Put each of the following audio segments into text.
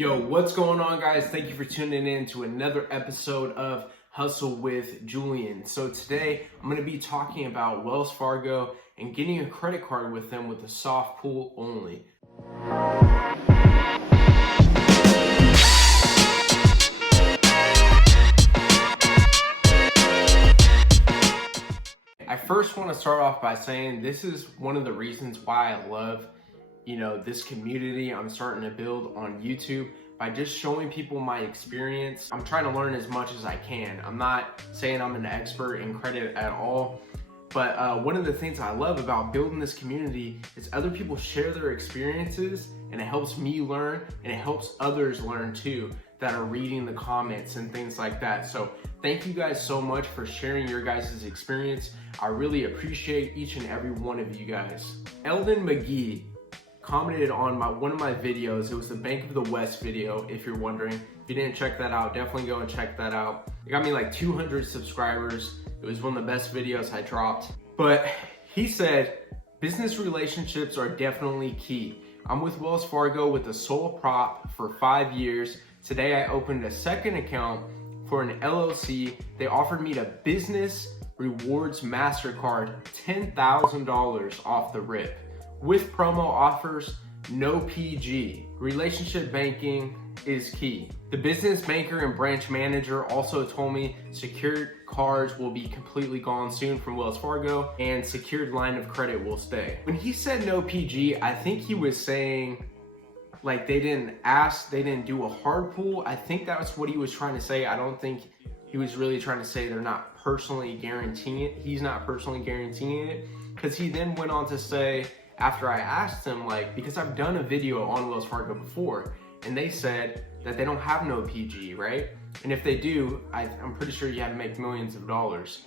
Yo, what's going on, guys? Thank you for tuning in to another episode of Hustle with Julian. So today I'm going to be talking about Wells Fargo and getting a credit card with them with a soft pull only. I first want to start off by saying this is one of the reasons why I love this community I'm starting to build on YouTube, by just showing people my experience. I'm trying to learn as much as I can. I'm not saying I'm an expert in credit at all, but one of the things I love about building this community is other people share their experiences, and it helps me learn, and it helps others learn too that are reading the comments and things like that. So thank you guys so much for sharing your guys' experience. I really appreciate each and every one of you guys. Eldon McGee commented on one of my videos. It was the Bank of the West video, if you're wondering. If you didn't check that out, definitely go and check that out. It got me like 200 subscribers. It was one of the best videos I dropped. But he said, business relationships are definitely key. I'm with Wells Fargo with a sole prop for 5 years. Today I opened a second account for an LLC. They offered me the business rewards MasterCard $10,000 off the rip. With promo offers, no PG. Relationship banking is key. The business banker and branch manager also told me secured cards will be completely gone soon from Wells Fargo and secured line of credit will stay. When he said no PG, I think he was saying like they didn't do a hard pull. I think that's what he was trying to say. I don't think he was really trying to say they're not personally guaranteeing it. He's not personally guaranteeing it, because he then went on to say, after I asked him, because I've done a video on Wells Fargo before, and they said that they don't have no PG, right? And if they do, I'm pretty sure you have to make millions of dollars.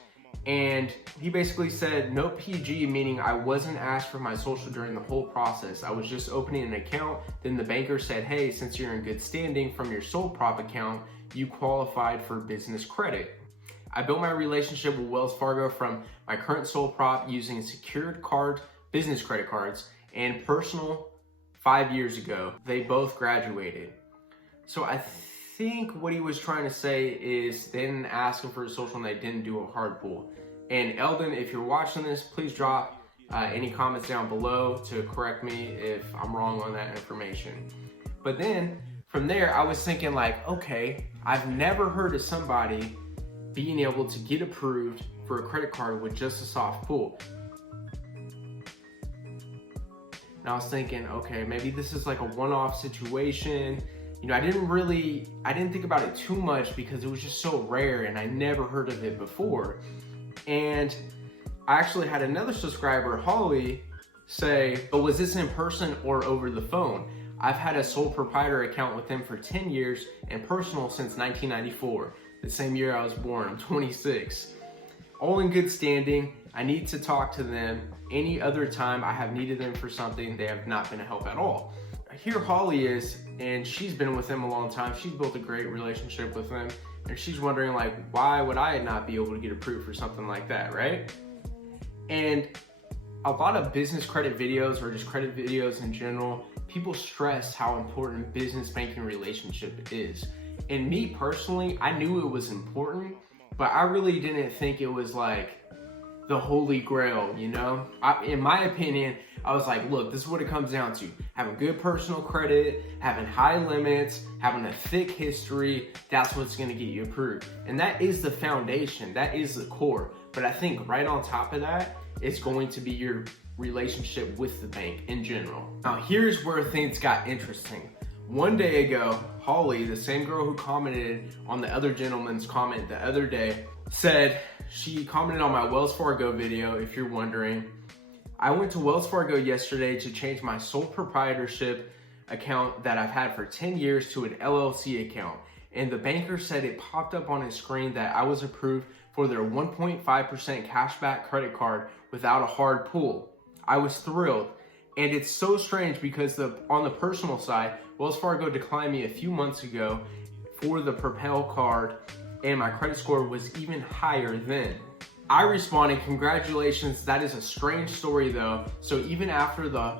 And he basically said no PG, meaning I wasn't asked for my social during the whole process. I was just opening an account. Then the banker said, hey, since you're in good standing from your sole prop account, you qualified for business credit. I built my relationship with Wells Fargo from my current sole prop using secured card, business credit cards, and personal 5 years ago. They both graduated. So I think what he was trying to say is they didn't ask him for a social and they didn't do a hard pull. And Eldon, if you're watching this, please drop any comments down below to correct me if I'm wrong on that information. But then from there, I was thinking okay, I've never heard of somebody being able to get approved for a credit card with just a soft pull. And I was thinking, okay, maybe this is like a one-off situation. I didn't think about it too much because it was just so rare and I never heard of it before. And I actually had another subscriber, Holly, say, oh, was this in person or over the phone? I've had a sole proprietor account with them for 10 years and personal since 1994, the same year I was born. I'm 26. All in good standing. I need to talk to them. Any other time I have needed them for something, they have not been a help at all. Here Holly is, and she's been with them a long time. She's built a great relationship with them, and she's wondering why would I not be able to get approved for something like that, right? And a lot of business credit videos, or just credit videos in general, people stress how important business banking relationship is. And me personally, I knew it was important, but I really didn't think it was the holy grail, in my opinion, I was like, look, this is what it comes down to. Having good personal credit, having high limits, having a thick history, that's what's gonna get you approved. And that is the foundation, that is the core. But I think right on top of that, it's going to be your relationship with the bank in general. Now, here's where things got interesting. One day ago, Holly, the same girl who commented on the other gentleman's comment the other day, said, she commented on my Wells Fargo video, if you're wondering. I went to Wells Fargo yesterday to change my sole proprietorship account that I've had for 10 years to an LLC account. And the banker said it popped up on his screen that I was approved for their 1.5% cashback credit card without a hard pull. I was thrilled. And it's so strange because on the personal side, Wells Fargo declined me a few months ago for the Propel card, and my credit score was even higher then. I responded, congratulations, that is a strange story though. So even after the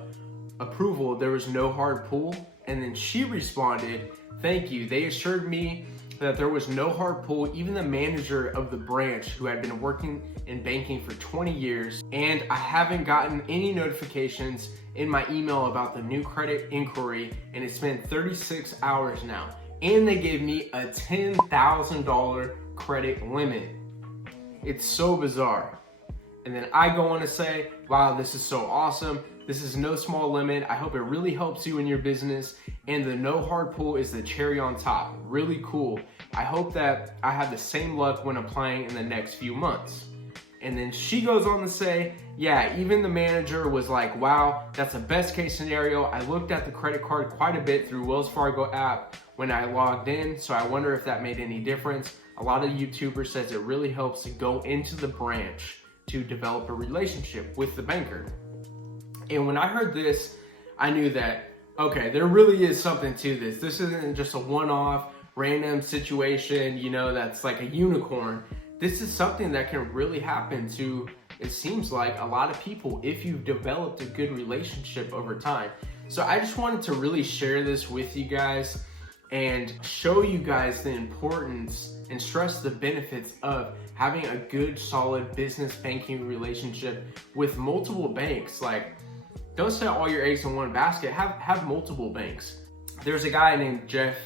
approval, there was no hard pull. And then she responded, "Thank you. They assured me that there was no hard pull. Even the manager of the branch, who had been working in banking for 20 years, and I haven't gotten any notifications in my email about the new credit inquiry, and it's been 36 hours now. And they gave me a $10,000 credit limit." It's so bizarre. And then I go on to say, "Wow, this is so awesome. This is no small limit. I hope it really helps you in your business. And the no hard pull is the cherry on top. Really cool. I hope that I have the same luck when applying in the next few months." And then she goes on to say, "Yeah, even the manager was like, wow, that's the best case scenario. I looked at the credit card quite a bit through Wells Fargo app when I logged in, so I wonder if that made any difference. A lot of YouTubers says it really helps to go into the branch to develop a relationship with the banker." And when I heard this, I knew that, okay, there really is something to this. This isn't just a one-off random situation, that's like a unicorn. This is something that can really happen to, it seems like, a lot of people if you've developed a good relationship over time. So I just wanted to really share this with you guys and show you guys the importance and stress the benefits of having a good, solid business banking relationship with multiple banks. Like, don't set all your eggs in one basket. Have multiple banks. There's a guy named Jeff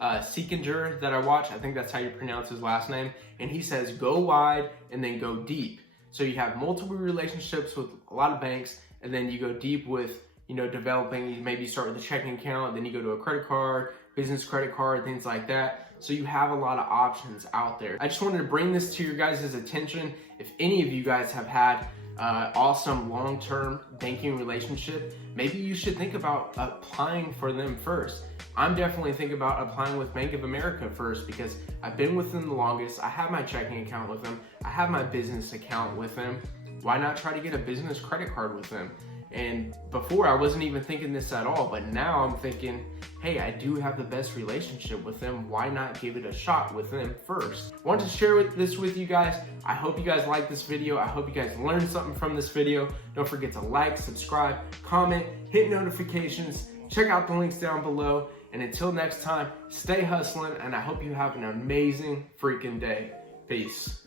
Seekinger that I watch. I think that's how you pronounce his last name. And he says, go wide and then go deep. So you have multiple relationships with a lot of banks, and then you go deep with, developing. You maybe start with a checking account, then you go to a credit card, business credit card, things like that. So you have a lot of options out there. I just wanted to bring this to your guys' attention. If any of you guys have had awesome long-term banking relationship, maybe you should think about applying for them first. I'm definitely thinking about applying with Bank of America first because I've been with them the longest. I have my checking account with them. I have my business account with them. Why not try to get a business credit card with them? And before, I wasn't even thinking this at all, but now I'm thinking, hey, I do have the best relationship with them. Why not give it a shot with them first? I wanted to share this with you guys. I hope you guys like this video. I hope you guys learned something from this video. Don't forget to like, subscribe, comment, hit notifications, check out the links down below. And until next time, stay hustling, and I hope you have an amazing freaking day. Peace.